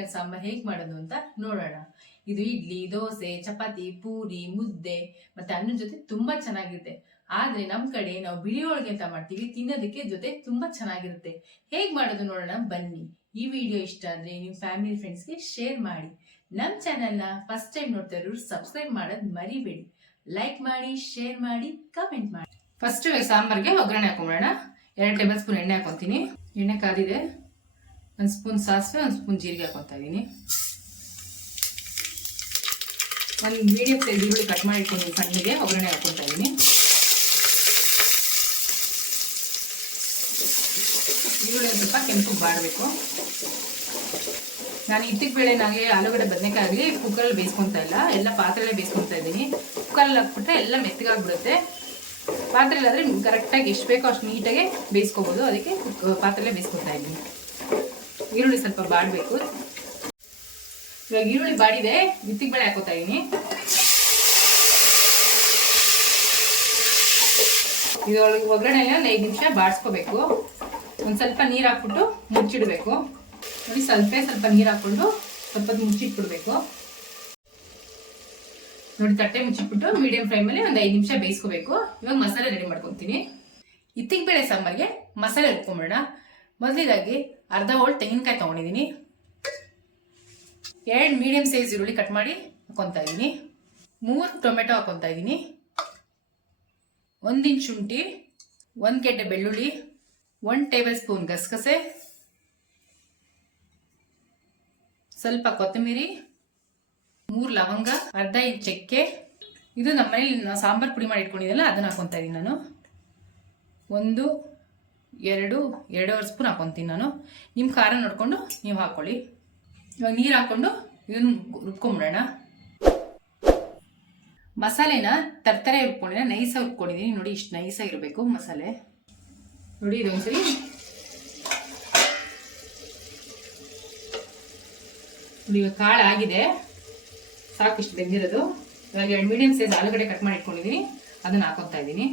ಅವರೆಕಾಯಿ ಸಾಂಬಾರ್ ಹೇಗೆ ಮಾಡೋದು ಅಂತ ನೋಡೋಣ. ಇದು ಇಡ್ಲಿ, ದೋಸೆ, ಚಪಾತಿ, ಪೂರಿ, ಮುದ್ದೆ ಮತ್ತೆ ಅನ್ನದ ಜೊತೆ ತುಂಬಾ ಚೆನ್ನಾಗಿರುತ್ತೆ. ಆದ್ರೆ ನಮ್ ಕಡೆ ನಾವು ಬಿಳಿ ಹೋಳಿಗೆ ಅಂತ ಮಾಡ್ತೀವಿ, ತಿನ್ನೋದಕ್ಕೆ ಜೊತೆ ತುಂಬಾ ಚೆನ್ನಾಗಿರುತ್ತೆ. ಹೇಗ್ ಮಾಡೋದು ನೋಡೋಣ ಬನ್ನಿ. ಈ ವಿಡಿಯೋ ಇಷ್ಟ ಆದ್ರೆ ನಿಮ್ ಫ್ಯಾಮಿಲಿ ಫ್ರೆಂಡ್ಸ್ಗೆ ಶೇರ್ ಮಾಡಿ. ನಮ್ ಚಾನೆಲ್ ನ ಫಸ್ಟ್ ಟೈಮ್ ನೋಡ್ತಾ ಇರೋರು ಸಬ್ಸ್ಕ್ರೈಬ್ ಮಾಡೋದ್ ಮರಿಬೇಡಿ. ಲೈಕ್ ಮಾಡಿ, ಶೇರ್ ಮಾಡಿ, ಕಮೆಂಟ್ ಮಾಡಿ. ಫಸ್ಟ್ ಸಾಂಬಾರ್ಗೆ ಒಗ್ಗರಣೆ ಹಾಕೊಂಡ್ಬಿಡೋಣ. 2 ಟೇಬಲ್ ಸ್ಪೂನ್ ಎಣ್ಣೆ ಹಾಕೊಂತೀನಿ. ಎಣ್ಣೆ ಕಾದಿದೆ. 1 ಸ್ಪೂನ್ ಸಾಸಿವೆ, 1 ಸ್ಪೂನ್ ಜೀರಿಗೆ ಹಾಕೊತಾ ಇದೀನಿ. 1 ಮೀಡಿಯಂ ಸೈಜ್ ಈರುಳ್ಳಿ ಕಟ್ ಮಾಡಿ ಇಟ್ಕೊಂಡು ಸಣ್ಣಗೆ ಒಗ್ಗರಣೆ ಹಾಕೊತಾ ಇದೀನಿ. ಈರುಳ್ಳಿ ಸ್ವಲ್ಪ ಕೆಂಪು ಬಾಡಬೇಕು. ನಾನು ಇತ್ತಿಗೆ ಬೇಳೆ ನಾಗೆ ಆಲೂಗಡ್ಡೆ ಬದನೆಕಾಯಿ ಆಗಲಿ ಕುಕ್ಕರಲ್ಲಿ ಬೇಯಿಸ್ಕೊತಾ ಇಲ್ಲ, ಎಲ್ಲ ಪಾತ್ರೆಲ್ಲೇ ಬೇಯಿಸ್ಕೊತಾ ಇದ್ದೀನಿ. ಕುಕ್ಕರಲ್ಲಿ ಹಾಕ್ಬಿಟ್ರೆ ಎಲ್ಲ ಮೆತ್ತಗಾಗ್ಬಿಡುತ್ತೆ. ಪಾತ್ರೆಯಲ್ಲಿ ಆದರೆ ಕರೆಕ್ಟಾಗಿ ಎಷ್ಟು ಬೇಕೋ ಅಷ್ಟು ನೀಟಾಗಿ ಬೇಯಿಸ್ಕೋಬೋದು, ಅದಕ್ಕೆ ಪಾತ್ರೆಲ್ಲೇ ಬೇಯಿಸ್ಕೊತಾ ಇದ್ದೀನಿ. ಈರುಳ್ಳಿ ಸ್ವಲ್ಪ ಬಾಡಬೇಕು. ಇವಾಗ ಈರುಳ್ಳಿ ಬಾಡಿದೆ, ಇತ್ತಿಗೆ ಬೇಳೆ ಹಾಕೋತಾ ಇದ್ದೀನಿ. ಇದರೊಳಗೆ ಒಗ್ಗರಣೆನ 5 ನಿಮಿಷ ಬಾಡಿಸ್ಕೋಬೇಕು. ಒಂದು ಸ್ವಲ್ಪ ನೀರು ಹಾಕ್ಬಿಟ್ಟು ಮುಚ್ಚಿಡಬೇಕು. ನೋಡಿ, ಸ್ವಲ್ಪ ನೀರು ಹಾಕ್ಕೊಂಡು ಸ್ವಲ್ಪ ಮುಚ್ಚಿಟ್ಬಿಡ್ಬೇಕು. ನೋಡಿ, ತಟ್ಟೆ ಮುಚ್ಚಿಟ್ಬಿಟ್ಟು ಮೀಡಿಯಂ ಫ್ಲೇಮಲ್ಲಿ ಒಂದು 5 ನಿಮಿಷ ಬೇಯಿಸ್ಕೋಬೇಕು. ಇವಾಗ ಮಸಾಲೆ ರೆಡಿ ಮಾಡ್ಕೊತೀನಿ. ಇತ್ತಿಗೆ ಬೇಳೆ ಸಾಂಬಾರಿಗೆ ಮಸಾಲೆ ಇಟ್ಕೊಂಬಿಡೋಣ. ಮೊದಲಿದಾಗಿ ಅರ್ಧ ಹೋಳು ತೆಂಗಿನಕಾಯಿ ತೊಗೊಂಡಿದ್ದೀನಿ. 2 ಮೀಡಿಯಂ ಸೈಜ್ ಈರುಳ್ಳಿ ಕಟ್ ಮಾಡಿ ಹಾಕೊತಾ ಇದ್ದೀನಿ. 3 ಟೊಮೆಟೊ ಹಾಕೊತಾ ಇದ್ದೀನಿ. 1 ಇಂಚ್ ಶುಂಠಿ, 1 ಗೆಡ್ಡೆ ಬೆಳ್ಳುಳ್ಳಿ, 1 ಟೇಬಲ್ ಸ್ಪೂನ್ ಗಸಗಸೆ, ಸ್ವಲ್ಪ ಕೊತ್ತಂಬರಿ, 3 ಲವಂಗ, ಅರ್ಧ ಇಂಚ್ ಚಕ್ಕೆ. ಇದು ನಮ್ಮ ಮನೇಲಿ ಸಾಂಬಾರ್ ಪುಡಿ ಮಾಡಿ ಇಟ್ಕೊಂಡಿದ್ದಲ್ಲ, ಅದನ್ನ ಹಾಕೊತಾ ಇದ್ದೀನಿ ನಾನು. 1, 2, 2.5 ಸ್ಪೂನ್ ಹಾಕೊತೀನಿ ನಾನು. ನಿಮ್ಮ ಖಾರ ನೋಡ್ಕೊಂಡು ನೀವು ಹಾಕೊಳ್ಳಿ. ಇವಾಗ ನೀರು ಹಾಕೊಂಡು ಇದನ್ನು ರುಬ್ಕೊಂಬಿಡೋಣ. ಮಸಾಲೆನ ತರ್ತರೆ ರುಬ್ಕೊಂಡಿನ ನೈಸಾಗಿ ರುಬ್ಕೊಂಡಿದ್ದೀನಿ. ನೋಡಿ, ಇಷ್ಟು ನೈಸಾಗಿರಬೇಕು ಮಸಾಲೆ. ನೋಡಿ, ಇದೊಂದ್ಸರಿ ಇವಾಗ ಕಾಳು ಆಗಿದೆ, ಸಾಕು ಇಷ್ಟು ಬೆಂದಿರೋದು. ಇವಾಗ 2 ಮೀಡಿಯಂ ಸೈಜ್ ಆಲೂಗಡ್ಡೆ ಕಟ್ ಮಾಡಿ ಇಟ್ಕೊಂಡಿದ್ದೀನಿ, ಅದನ್ನ ಹಾಕೊತಾ ಇದ್ದೀನಿ.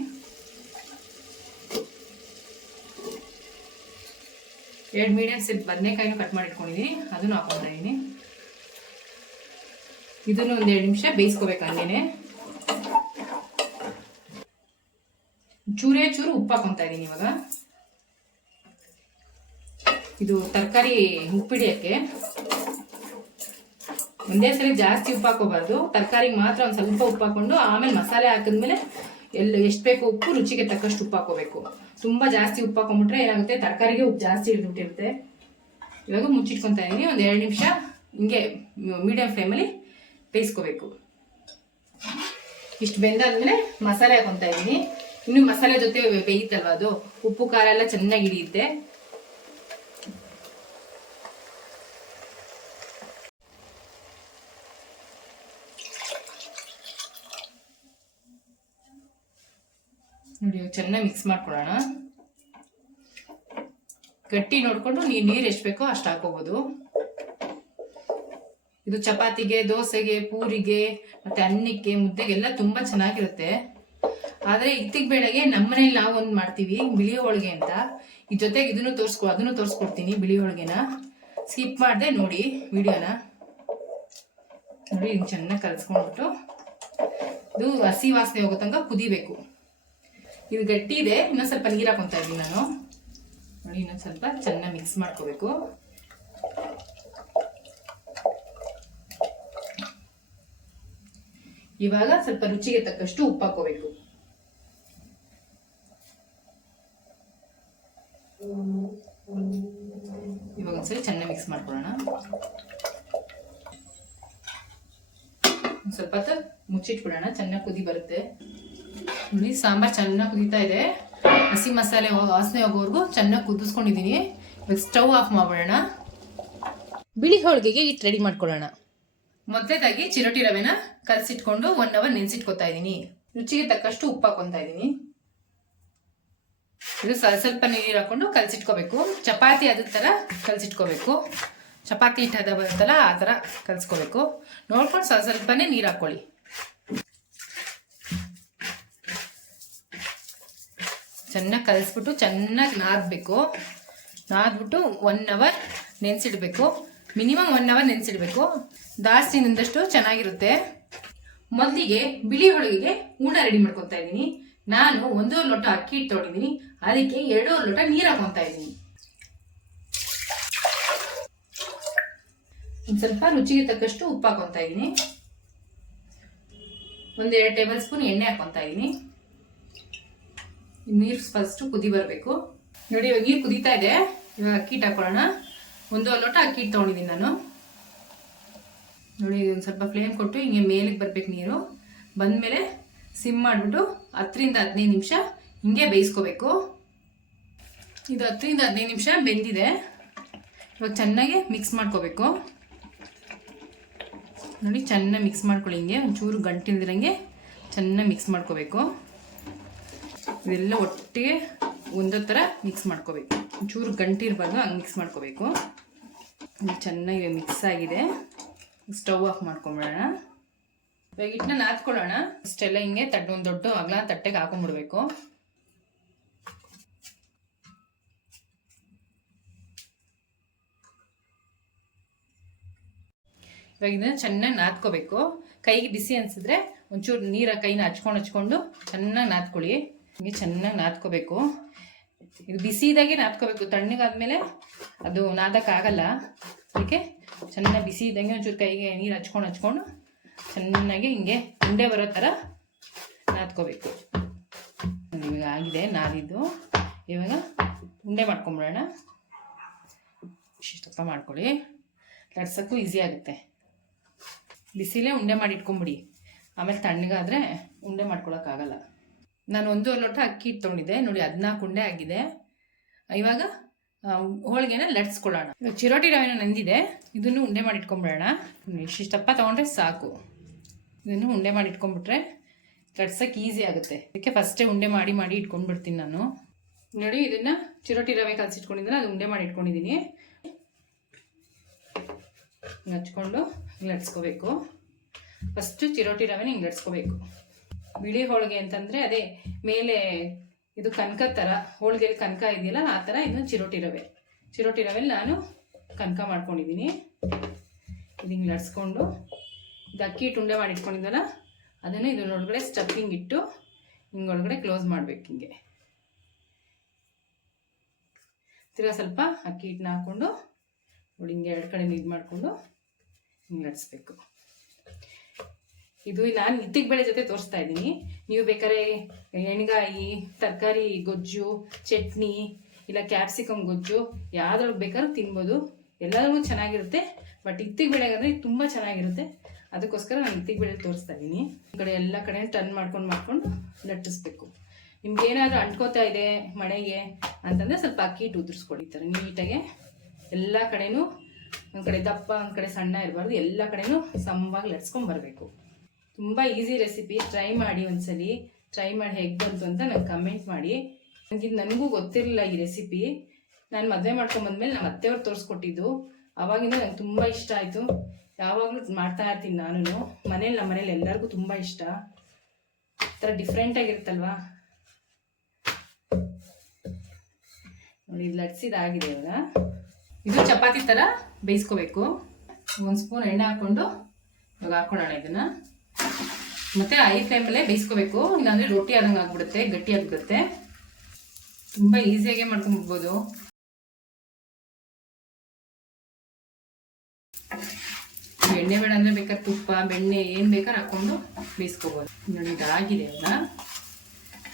2 ಮೀಡಿಯಂ ಸೈಜ್ ಬದನೆಕಾಯಿನೂ ಕಟ್ ಮಾಡಿ ಇಟ್ಕೊಂಡಿದ್ದೀನಿ, ಅದನ್ನು ಹಾಕೊತಾ ಇದ್ದೀನಿ. ಇದನ್ನು ಒಂದು 2 ನಿಮಿಷ ಬೇಯಿಸ್ಕೋಬೇಕು ಹಂಗೇನೆ. ಚೂರು ಉಪ್ಪು ಹಾಕೊತಾ ಇದ್ದೀನಿ. ಇವಾಗ ಇದು ತರಕಾರಿ ಉಪ್ಪಿಡಿಯಕ್ಕೆ ಒಂದೇ ಸಲ ಜಾಸ್ತಿ ಉಪ್ಪು ಹಾಕೋಬಾರ್ದು. ತರಕಾರಿಗೆ ಮಾತ್ರ ಒಂದು ಸ್ವಲ್ಪ ಉಪ್ಪು ಹಾಕೊಂಡು ಆಮೇಲೆ ಮಸಾಲೆ ಹಾಕಿದ್ಮೇಲೆ ಎಷ್ಟು ಬೇಕೋ ಉಪ್ಪು, ರುಚಿಗೆ ತಕ್ಕಷ್ಟು ಉಪ್ಪು ಹಾಕೋಬೇಕು. ತುಂಬ ಜಾಸ್ತಿ ಉಪ್ಪು ಹಾಕೊಂಡ್ಬಿಟ್ರೆ ಏನಾಗುತ್ತೆ, ತರಕಾರಿಗೆ ಉಪ್ಪು ಜಾಸ್ತಿ ಹಿಡಿದ್ಬಿಟ್ಟಿರುತ್ತೆ. ಇವಾಗ ಮುಚ್ಚಿಟ್ಕೊತಾ ಇದ್ದೀನಿ. ಒಂದು 2 ನಿಮಿಷ ಹಿಂಗೆ ಮೀಡಿಯಂ ಫ್ಲೇಮಲ್ಲಿ ಬೇಯಿಸ್ಕೋಬೇಕು. ಇಷ್ಟು ಬೆಂದಾದ್ಮೇಲೆ ಮಸಾಲೆ ಹಾಕೊತಾ ಇದ್ದೀನಿ. ಇನ್ನು ಮಸಾಲೆ ಜೊತೆ ಬೇಯುತ್ತಲ್ವ, ಅದು ಉಪ್ಪು ಖಾರ ಎಲ್ಲ ಚೆನ್ನಾಗಿ ಹಿಡಿಯುತ್ತೆ. ನೋಡಿ, ಚೆನ್ನಾಗಿ ಮಿಕ್ಸ್ ಮಾಡ್ಕೊಳ್ಳೋಣ. ಗಟ್ಟಿ ನೋಡ್ಕೊಂಡು ನೀರು ಎಷ್ಟು ಬೇಕೋ ಅಷ್ಟು ಹಾಕೋಬಹುದು. ಇದು ಚಪಾತಿಗೆ, ದೋಸೆಗೆ, ಪೂರಿಗೆ ಮತ್ತೆ ಅನ್ನಕ್ಕೆ, ಮುದ್ದೆಗೆಲ್ಲ ತುಂಬಾ ಚೆನ್ನಾಗಿರುತ್ತೆ. ಆದ್ರೆ ಇತ್ತಿಗೆ ಬೇಳೆಗೆ ನಮ್ಮನೇಲಿ ನಾವು ಒಂದು ಮಾಡ್ತೀವಿ, ಬಿಳಿ ಹೋಳಿಗೆ ಅಂತ. ಈ ಜೊತೆಗೆ ಅದನ್ನು ತೋರಿಸ್ಕೊಡ್ತೀನಿ. ಬಿಳಿ ಹೋಳಿಗೆನ ಸ್ಕಿಪ್ ಮಾಡದೆ ನೋಡಿ ವಿಡಿಯೋನ. ನೋಡಿ, ಹಿಂಗೆ ಚೆನ್ನಾಗಿ ಕಲಸ್ಕೊಂಡ್ಬಿಟ್ಟು ಇದು ಹಸಿ ವಾಸನೆ ಹೋಗೋ ತನಕ ಕುದಿಬೇಕು. ಇದು ಗಟ್ಟಿ ಇದೆ, ಇನ್ನೊಂದು ಸ್ವಲ್ಪ ನೀರು ಹಾಕೊತಾ ಇದ್ದೀನಿ ನಾನು. ನೋಡಿ, ಇನ್ನೊಂದು ಸ್ವಲ್ಪ ಚೆನ್ನಾಗಿ ಮಿಕ್ಸ್ ಮಾಡ್ಕೋಬೇಕು. ಇವಾಗ ಸ್ವಲ್ಪ ರುಚಿಗೆ ತಕ್ಕಷ್ಟು ಉಪ್ಪು ಹಾಕೋಬೇಕು. ಇವಾಗ ಒಂದ್ಸರಿ ಚೆನ್ನಾಗಿ ಮಿಕ್ಸ್ ಮಾಡ್ಕೊಳ್ಳೋಣ. ಸ್ವಲ್ಪ ಹೊತ್ತು ಮುಚ್ಚಿಟ್ಬಿಡೋಣ, ಚೆನ್ನಾಗಿ ಕುದಿ ಬರುತ್ತೆ. ನೋಡಿ, ಸಾಂಬಾರ್ ಚೆನ್ನಾಗಿ ಕುದೀತಾ ಇದೆ. ಹಸಿ ಮಸಾಲೆ ವಾಸನೆ ಹೋಗೋವರೆಗೂ ಚೆನ್ನಾಗಿ ಕುದಿಸ್ಕೊಂಡಿದ್ದೀನಿ. ಇವಾಗ ಸ್ಟವ್ ಆಫ್ ಮಾಡ್ಬಿಡೋಣ. ಬಿಳಿ ಹೋಳಿಗೆಗೆ ಹಿಟ್ಟು ರೆಡಿ ಮಾಡ್ಕೊಳ್ಳೋಣ. ಮೊದಲೇದಾಗಿ ಚಿರೋಟಿ ರವೆನ ಕಲಸಿಟ್ಕೊಂಡು 1 ಅವರ್ ನೆನೆಸಿಟ್ಕೊತಾ ಇದ್ದೀನಿ. ರುಚಿಗೆ ತಕ್ಕಷ್ಟು ಉಪ್ಪು ಹಾಕೊತಾ ಇದ್ದೀನಿ. ಇದು ಸ್ವಲ್ಪ ನೀರು ಹಾಕೊಂಡು ಕಲಸಿಟ್ಕೋಬೇಕು. ಚಪಾತಿ ಅದ ಥರ ಕಲಸಿಟ್ಕೋಬೇಕು. ಚಪಾತಿ ಹಿಟ್ಟು ಅದ ಬರುತ್ತಲ್ಲ ಆ ಥರ ಕಲಸ್ಕೋಬೇಕು. ನೋಡ್ಕೊಂಡು ಸ್ವಲ್ಪನೇ ನೀರು ಹಾಕ್ಕೊಳ್ಳಿ. ಚೆನ್ನಾಗಿ ಕಲಿಸ್ಬಿಟ್ಟು ಚೆನ್ನಾಗಿ ನಾದಬೇಕು. ನಾದ್ಬಿಟ್ಟು 1 ಅವರ್ ನೆನೆಸಿಡಬೇಕು. ಮಿನಿಮಮ್ 1 ಅವರ್ ನೆನೆಸಿಡ್ಬೇಕು. ಜಾಸ್ತಿ ನೆಂದಷ್ಟು ಚೆನ್ನಾಗಿರುತ್ತೆ. ಮೊದಲಿಗೆ ಬಿಳಿ ಹೋಳಿಗೆಗೆ ಹೂರ್ಣ ರೆಡಿ ಮಾಡ್ಕೊತಾ ಇದ್ದೀನಿ. ನಾನು 1 ಲೋಟ ಅಕ್ಕಿ ಹಿಟ್ಟು ತೊಗೊಂಡಿದ್ದೀನಿ, ಅದಕ್ಕೆ 2 ಲೋಟ ನೀರು ಹಾಕೊತಾ ಇದ್ದೀನಿ. ಒಂದು ಸ್ವಲ್ಪ ರುಚಿಗೆ ತಕ್ಕಷ್ಟು ಉಪ್ಪು ಹಾಕೊತಾ ಇದ್ದೀನಿ. 1-2 ಟೇಬಲ್ ಸ್ಪೂನ್ ಎಣ್ಣೆ ಹಾಕೊತಾ ಇದ್ದೀನಿ. ನೀರು ಫಸ್ಟ್ ಕುದಿ ಬರಬೇಕು. ನೋಡಿ ಇವಾಗ ನೀರು ಕುದೀತಾ ಇದೆ. ಇವಾಗ ಅಕ್ಕಿ ಹಿಟ್ಟು ಹಾಕೊಳ್ಳೋಣ. 1 ಲೋಟ ಅಕ್ಕಿ ಹಿಟ್ಟು ತೊಗೊಂಡಿದ್ದೀನಿ ನಾನು. ನೋಡಿ ಒಂದು ಸ್ವಲ್ಪ ಫ್ಲೇಮ್ ಕೊಟ್ಟು ಹಿಂಗೆ ಮೇಲಿಗೆ ಬರ್ಬೇಕು. ನೀರು ಬಂದಮೇಲೆ ಸಿಮ್ ಮಾಡಿಬಿಟ್ಟು 10-15 ನಿಮಿಷ ಹಿಂಗೆ ಬೇಯಿಸ್ಕೋಬೇಕು. ಇದು 10-15 ನಿಮಿಷ ಬೆಂದಿದೆ. ಇವಾಗ ಚೆನ್ನಾಗಿ ಮಿಕ್ಸ್ ಮಾಡ್ಕೋಬೇಕು. ನೋಡಿ ಚೆನ್ನಾಗಿ ಮಿಕ್ಸ್ ಮಾಡ್ಕೊಳ್ಳಿ. ಹಿಂಗೆ ಒಂಚೂರು ಗಂಟಿಲ್ದಿರಂಗೆ ಚೆನ್ನಾಗಿ ಮಿಕ್ಸ್ ಮಾಡ್ಕೋಬೇಕು. ಇದೆಲ್ಲ ಒಟ್ಟಿಗೆ ಒಂದೇ ಥರ ಮಿಕ್ಸ್ ಮಾಡ್ಕೋಬೇಕು. ಒಂಚೂರು ಗಂಟಿರ್ಬಾರ್ದು, ಹಂಗೆ ಮಿಕ್ಸ್ ಮಾಡ್ಕೋಬೇಕು. ಚೆನ್ನಾಗಿ ಮಿಕ್ಸ್ ಆಗಿದೆ. ಸ್ಟವ್ ಆಫ್ ಮಾಡ್ಕೊಂಬಿಡೋಣ. ಇವಾಗ ಹಿಟ್ಟನ್ನ ನಾದ್ಕೊಳ್ಳೋಣ. ಇಷ್ಟೆಲ್ಲ ಹಿಂಗೆ ಒಂದು ದೊಡ್ಡ ಅಗಲ ತಟ್ಟೆಗೆ ಹಾಕೊಂಡ್ಬಿಡ್ಬೇಕು. ಇವಾಗ ಇದನ್ನ ಚೆನ್ನಾಗಿ ನಾದ್ಕೋಬೇಕು. ಕೈಗೆ ಬಿಸಿ ಅನ್ಸಿದ್ರೆ ಒಂಚೂರು ನೀರ ಕೈನ ಹಚ್ಕೊಂಡು ಚೆನ್ನಾಗಿ ನಾದ್ಕೊಳ್ಳಿ. ಹಿಂಗೆ ಚೆನ್ನಾಗಿ ನಾದ್ಕೋಬೇಕು. ಇದು ಬಿಸಿ ಇದ್ದಾಗೆ ನಾದ್ಕೋಬೇಕು. ತಣ್ಣಗಾದ್ಮೇಲೆ ಅದು ನಾದಕ್ಕಾಗಲ್ಲ. ಅದಕ್ಕೆ ಚೆನ್ನಾಗಿ ಬಿಸಿ ಇದ್ದಂಗೆ ಒಂಚೂರು ಕೈಗೆ ನೀರು ಹಚ್ಕೊಂಡು ಚೆನ್ನಾಗಿ ಹಿಂಗೆ ಉಂಡೆ ಬರೋ ಥರ ನಾದ್ಕೋಬೇಕು. ಇವಾಗ ಆಗಿದೆ ನಾದಿದ್ದು. ಇವಾಗ ಉಂಡೆ ಮಾಡ್ಕೊಂಬಿಡೋಣ. ಇಷ್ಟಪ್ಪ ಮಾಡ್ಕೊಳ್ಳಿ. ಲಟ್ಸೋಕ್ಕೂ ಈಸಿ ಆಗುತ್ತೆ. ಬಿಸಿಲೇ ಉಂಡೆ ಮಾಡಿ ಇಟ್ಕೊಂಬಿಡಿ. ಆಮೇಲೆ ತಣ್ಣಗಾದರೆ ಉಂಡೆ ಮಾಡ್ಕೊಳಕ್ಕಾಗಲ್ಲ. ನಾನು 1 ಲೋಟ ಅಕ್ಕಿ ಹಿಟ್ಟು ತೊಗೊಂಡಿದ್ದೆ. ನೋಡಿ 14 ಉಂಡೆ ಆಗಿದೆ. ಇವಾಗ ಹೋಳಿಗೆನ ಲಟ್ಸ್ಕೊಳ್ಳೋಣ. ಇವಾಗ ಚಿರೋಟಿ ರವೆನ ನೆಂದಿದೆ. ಇದನ್ನು ಉಂಡೆ ಮಾಡಿ ಇಟ್ಕೊಂಬಿಡೋಣ. ಇಷ್ಟಪ್ಪ ತೊಗೊಂಡ್ರೆ ಸಾಕು. ಇದನ್ನು ಉಂಡೆ ಮಾಡಿ ಇಟ್ಕೊಂಡ್ಬಿಟ್ರೆ ಲಟ್ಸೋಕ್ಕೆ ಈಸಿ ಆಗುತ್ತೆ. ಅದಕ್ಕೆ ಫಸ್ಟೇ ಉಂಡೆ ಮಾಡಿ ಇಟ್ಕೊಂಡ್ಬಿಡ್ತೀನಿ ನಾನು. ನೋಡಿ ಇದನ್ನು ಚಿರೋಟಿ ರವೆ ಕಲಸಿಟ್ಕೊಂಡಿದ್ದೀನಿ, ಅದು ಉಂಡೆ ಮಾಡಿ ಇಟ್ಕೊಂಡಿದ್ದೀನಿ. ಹಚ್ಕೊಂಡು ಲಟ್ಸ್ಕೋಬೇಕು. ಫಸ್ಟು ಚಿರೋಟಿ ರವೆನ ಹಿಂಗೆ ಲಟ್ಸ್ಕೋಬೇಕು. ಬಿಳಿ ಹೋಳಿಗೆ ಅಂತಂದರೆ ಅದೇ ಮೇಲೆ ಇದು ಕನಕ ಥರ, ಹೋಳಿಗೆಯಲ್ಲಿ ಕನಕ ಇದೆಯಲ್ಲ ಆ ಥರ. ಇದು ಚಿರೋಟಿ ರವೆಲ್ಲಿ ನಾನು ಕನಕ ಮಾಡ್ಕೊಂಡಿದ್ದೀನಿ. ಇದು ಹಿಂಗೆ ಲಟ್ಸ್ಕೊಂಡು ಇದು ಅಕ್ಕಿ ಹಿಟ್ಟು ಉಂಡೆ ಮಾಡಿ ಇಟ್ಕೊಂಡಿದ್ದಲ್ಲ ಅದನ್ನು ಇದರೊಳಗಡೆ ಸ್ಟಫಿಂಗ್ ಇಟ್ಟು ಹಿಂಗೊಳಗಡೆ ಕ್ಲೋಸ್ ಮಾಡಬೇಕು. ಹಿಂಗೆ ತಿರ್ಗಾ ಸ್ವಲ್ಪ ಅಕ್ಕಿ ಹಿಟ್ಟನ್ನ ಹಾಕ್ಕೊಂಡು ನೋಡಿ ಹಿಂಗೆ 2 ಕಡೆ ಇದು ಮಾಡಿಕೊಂಡು ಹಿಂಗೆ ಲಟ್ಸ್ಬೇಕು. ಇದು ನಾನು ಇತ್ತಿಗೆ ಬೇಳೆ ಜೊತೆ ತೋರಿಸ್ತಾ ಇದ್ದೀನಿ. ನೀವು ಬೇಕಾದ್ರೆ ಎಣ್ಗಾಯಿ, ತರಕಾರಿ ಗೊಜ್ಜು, ಚಟ್ನಿ ಇಲ್ಲ ಕ್ಯಾಪ್ಸಿಕಮ್ ಗೊಜ್ಜು ಯಾವ್ದ್ರೊಳಗೆ ಬೇಕಾದ್ರೂ ತಿನ್ಬೋದು. ಎಲ್ಲರಿಗೂ ಚೆನ್ನಾಗಿರುತ್ತೆ. ಬಟ್ ಇತ್ತಿಗೆ ಬೇಳೆಗಂದ್ರೆ ತುಂಬ ಚೆನ್ನಾಗಿರುತ್ತೆ. ಅದಕ್ಕೋಸ್ಕರ ನಾನು ಇತ್ತಿಗೆ ಬೇಳೆ ತೋರಿಸ್ತಾ ಇದ್ದೀನಿ. ಈ ಕಡೆ ಎಲ್ಲ ಕಡೆ ಟರ್ನ್ ಮಾಡ್ಕೊಂಡು ಲಟ್ಟಿಸ್ಬೇಕು. ನಿಮ್ಗೇನಾದ್ರೂ ಅಂಟ್ಕೋತಾ ಇದೆ ಮಳೆಗೆ ಅಂತಂದರೆ ಸ್ವಲ್ಪ ಅಕ್ಕಿ ಹಿಟ್ಟು ಉದುರಿಸ್ಕೊಡಿ. ಈ ಥರ ನೀಟಾಗೆ ಎಲ್ಲ ಕಡೆನೂ ಒಂದು ಕಡೆ ದಪ್ಪ ಒಂದು ಕಡೆ ಸಣ್ಣ ಇರಬಾರ್ದು. ಎಲ್ಲ ಕಡೆನೂ ಸಮವಾಗಿ ಲಟ್ಸ್ಕೊಂಡು ಬರಬೇಕು. ತುಂಬ ಈಸಿ ರೆಸಿಪಿ. ಟ್ರೈ ಮಾಡಿ ಒಂದ್ಸಲಿ. ಟ್ರೈ ಮಾಡಿ ಹೇಗೆ ಬಂತು ಅಂತ ನಂಗೆ ಕಮೆಂಟ್ ಮಾಡಿ. ನನಗೂ ಗೊತ್ತಿರಲಿಲ್ಲ ಈ ರೆಸಿಪಿ. ನಾನು ಮದುವೆ ಮಾಡ್ಕೊಂಬಂದ್ಮೇಲೆ ನಮ್ಮ ಅತ್ತೆಯವ್ರು ತೋರಿಸ್ಕೊಟ್ಟಿದ್ದು. ಆವಾಗಿಂದ ನಂಗೆ ತುಂಬ ಇಷ್ಟ ಆಯಿತು. ಯಾವಾಗಲೂ ಮಾಡ್ತಾ ಇರ್ತೀನಿ ನಾನು. ನಮ್ಮ ಮನೇಲಿ ಎಲ್ಲರಿಗೂ ತುಂಬ ಇಷ್ಟ. ಈ ಥರ ಡಿಫ್ರೆಂಟಾಗಿರುತ್ತಲ್ವಾ. ನೋಡಿ ಇದು ಲಟ್ಸಿದಾಗಿದೆ. ಇವಾಗ ಇದು ಚಪಾತಿ ಥರ ಬೇಯಿಸ್ಕೋಬೇಕು. 1 ಸ್ಪೂನ್ ಎಣ್ಣೆ ಹಾಕ್ಕೊಂಡು ಇವಾಗ ಹಾಕ್ಕೊಳ್ಳೋಣ ಇದನ್ನು. ಮತ್ತು ಹೈ ಫ್ಲೇಮಲ್ಲೇ ಬೇಯಿಸ್ಕೋಬೇಕು. ಇಲ್ಲಾಂದರೆ ರೊಟ್ಟಿ ಆದಂಗೆ ಆಗ್ಬಿಡುತ್ತೆ, ಗಟ್ಟಿ ಆಗ್ಬಿಡುತ್ತೆ. ತುಂಬ ಈಸಿಯಾಗೆ ಮಾಡ್ಕೊಂಡ್ಬಿಡ್ಬೋದು. ಎಣ್ಣೆ ಬೇಡ ಅಂದರೆ ಬೇಕಾದ್ರೆ ತುಪ್ಪ, ಬೆಣ್ಣೆ ಏನು ಬೇಕಾದ್ರೆ ಹಾಕ್ಕೊಂಡು ಬೇಯಿಸ್ಕೋಬೋದು. ನೋಡಿ ಇದಾಗಿದೆ. ಇವಾಗ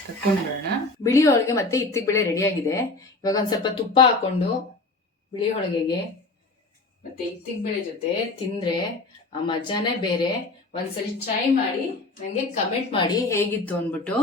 ತಕ್ಕೊಂಡ್ಬಿಡೋಣ. ಬಿಳಿ ಹೋಳಿಗೆ ಮತ್ತು ಇತ್ತಿಗೆ ಬೇಳೆ ರೆಡಿಯಾಗಿದೆ. ಇವಾಗ ಒಂದು ಸ್ವಲ್ಪ ತುಪ್ಪ ಹಾಕ್ಕೊಂಡು ಬಿಳಿ ಹೋಳಿಗೆಗೆ ಮತ್ತು ಇತ್ತಿಗೆ ಬೇಳೆ ಜೊತೆ ತಿಂದರೆ ಆ ಮಜಾನೇ ಬೇರೆ. ಒಂದ್ಸರಿ ಟ್ರೈ ಮಾಡಿ ನನಗೆ ಕಮೆಂಟ್ ಮಾಡಿ ಹೇಗಿತ್ತು ಅಂದ್ಬಿಟ್ಟು.